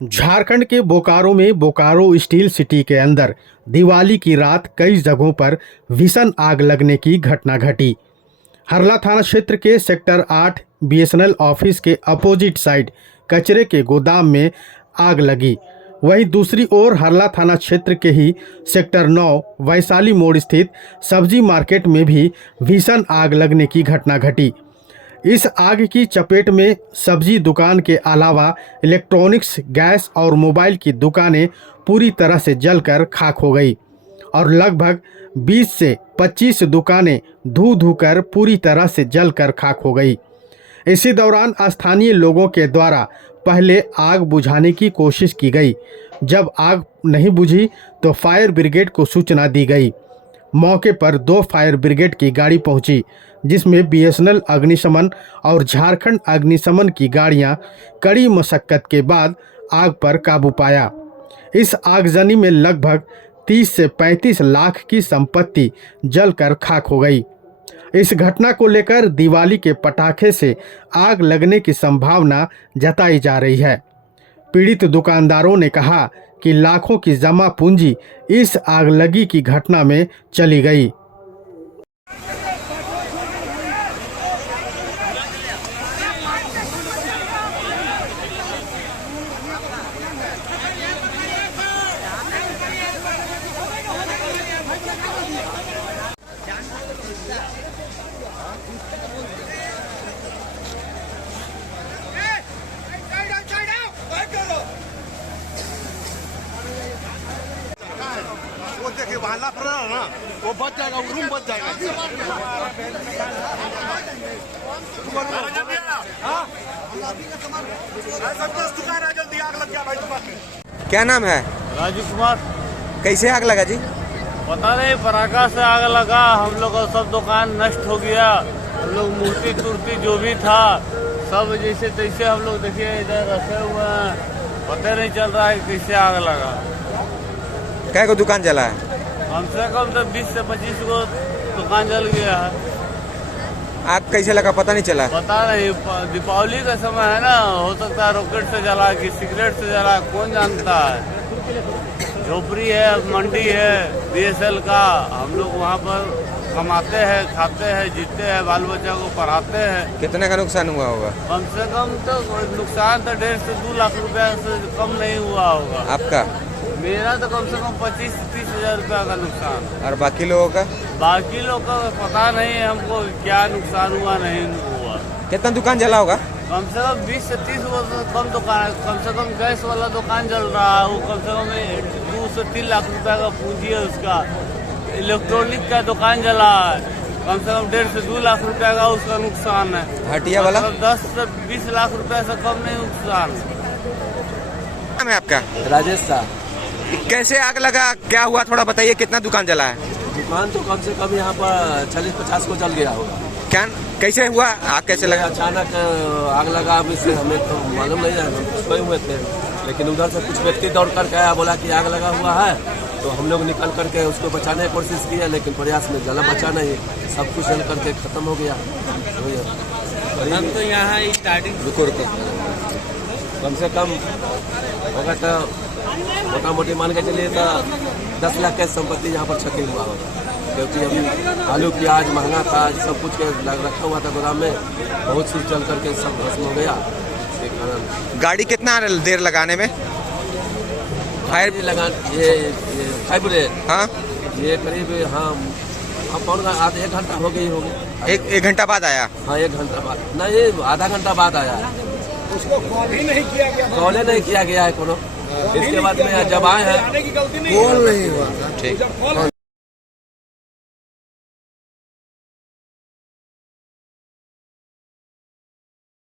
झारखंड के बोकारो में Bokaro steel city के अंदर दिवाली की रात कई जगहों पर भीषण आग लगने की घटना घटी। हरला थाना क्षेत्र के सेक्टर 8 बीएसएनएल ऑफिस के अपोजिट साइड कचरे के गोदाम में आग लगी। वहीं दूसरी ओर हरला थाना क्षेत्र के ही सेक्टर 9 वैशाली मोड़ स्थित सब्जी मार्केट में भी भीषण आग लगने की घटना घटी। इस आग की चपेट में सब्जी दुकान के अलावा इलेक्ट्रॉनिक्स, गैस और मोबाइल की दुकानें पूरी तरह से जलकर खाक हो गई और लगभग 20 से 25 दुकानें धू कर पूरी तरह से जलकर खाक हो गई। इसी दौरान स्थानीय लोगों के द्वारा पहले आग बुझाने की कोशिश की गई। जब आग नहीं बुझी तो फायर ब्रिगेड को सूचना दी गई। मौके पर 2 फायर ब्रिगेड की गाड़ी पहुंची, जिसमें बीएसएनएल अग्निशमन और झारखंड अग्निशमन की गाड़ियां कड़ी मशक्कत के बाद आग पर काबू पाया। इस आगजनी में लगभग 30 से 35 लाख की संपत्ति जलकर खाक हो गई। इस घटना को लेकर दिवाली के पटाखे से आग लगने की संभावना जताई जा रही है। पीड़ित दुकानदारों ने कहा कि लाखों की जमा पूंजी इस आगलगी की घटना में चली गई। वो देखिए वहाँ लाख रहा है ना, वो बच जाएगा, वो रूम बच जाएगा। दुकान है, जल्दी आग लग गया भाई दुकान में। क्या नाम है? राजू कुमार। कैसे आग लगा जी? पता नहीं, पराका से आग लगा। हम लोग का सब दुकान नष्ट हो गया। हम लोग मूर्ति तुर्ती जो भी था सब जैसे तैसे हम लोग देखिए इधर रखे हुए हैं। पता नहीं चल रहा है कैसे आग लगा। क्या को दुकान जला है? कम से कम तो 20 से 25 को दुकान जल गया है। आग कैसे लगा पता नहीं चला? पता नहीं, दीपावली का समय है ना, हो सकता है रॉकेट से जला कि सिगरेट से जला, कौन जानता है। झोपड़ी है, मंडी है बीएसएल का। हम लोग वहाँ पर कमाते हैं, खाते हैं, जीते हैं, बाल बच्चा को पढ़ाते हैं। कितने का नुकसान हुआ होगा? कम से कम तो नुकसान तो 1.5 से 2 लाख रुपया से कम नहीं हुआ होगा। आपका? मेरा तो कम से कम 25 से 30 हजार रुपया का नुकसान। और बाकी लोगों का? बाकी लोग का पता नहीं है हमको क्या नुकसान हुआ नहीं हुआ। कितना दुकान जला होगा? कम से कम 20 से 30 कम दुकान। कम से कम गैस वाला दुकान जल रहा है, वो कम से कम 2 से 3 लाख रुपया का पूंजी है उसका। इलेक्ट्रॉनिक का दुकान जला है, कम से कम 1.5 से 2 लाख रुपया का उसका नुकसान है। हटिया वाला? 10 से 20 लाख रुपया से कम नहीं नुकसान है। नाम है आपका? राजेश साहब। कैसे आग लगा, क्या हुआ थोड़ा बताइए। कितना दुकान जला है? दुकान तो कम से कम यहाँ पर 40-50 को जल गया होगा। क्या कैसे हुआ, आग कैसे लगा? अचानक आग लगा, अब इससे हमें तो मालूम नहीं है, हम सोए हुए थे। लेकिन उधर से कुछ व्यक्ति दौड़ करके आया, बोला कि आग लगा हुआ है। तो हम लोग निकल करके उसको बचाने की कोशिश की है, लेकिन प्रयास में जला बचा नहीं, सब कुछ जल करके खत्म हो गया। हम तो यहाँ स्टार्टिंग रुको कम से कम होगा तो मोटा मोटी मान के चलिए तो 10 लाख का संपत्ति यहाँ पर क्षति हुआ होगा। क्योंकि अभी आलू प्याज महंगा था, सब कुछ रखा हुआ था गोदाम में, बहुत चीज जल करके सब भस्म हो गया। गाड़ी कितना देर लगाने में? फायर लगा ये फाइब्रेड। हाँ, ये करीब कौन आधा 1 घंटा हो गई होगी। एक घंटा बाद आया? हाँ, 1 घंटा बाद नहीं, आधा घंटा बाद आया। उसको कॉल ही नहीं किया गया, कॉल नहीं किया गया है कोनो। इसके बाद में जब आए हैं कॉल नहीं हुआ। ठीक।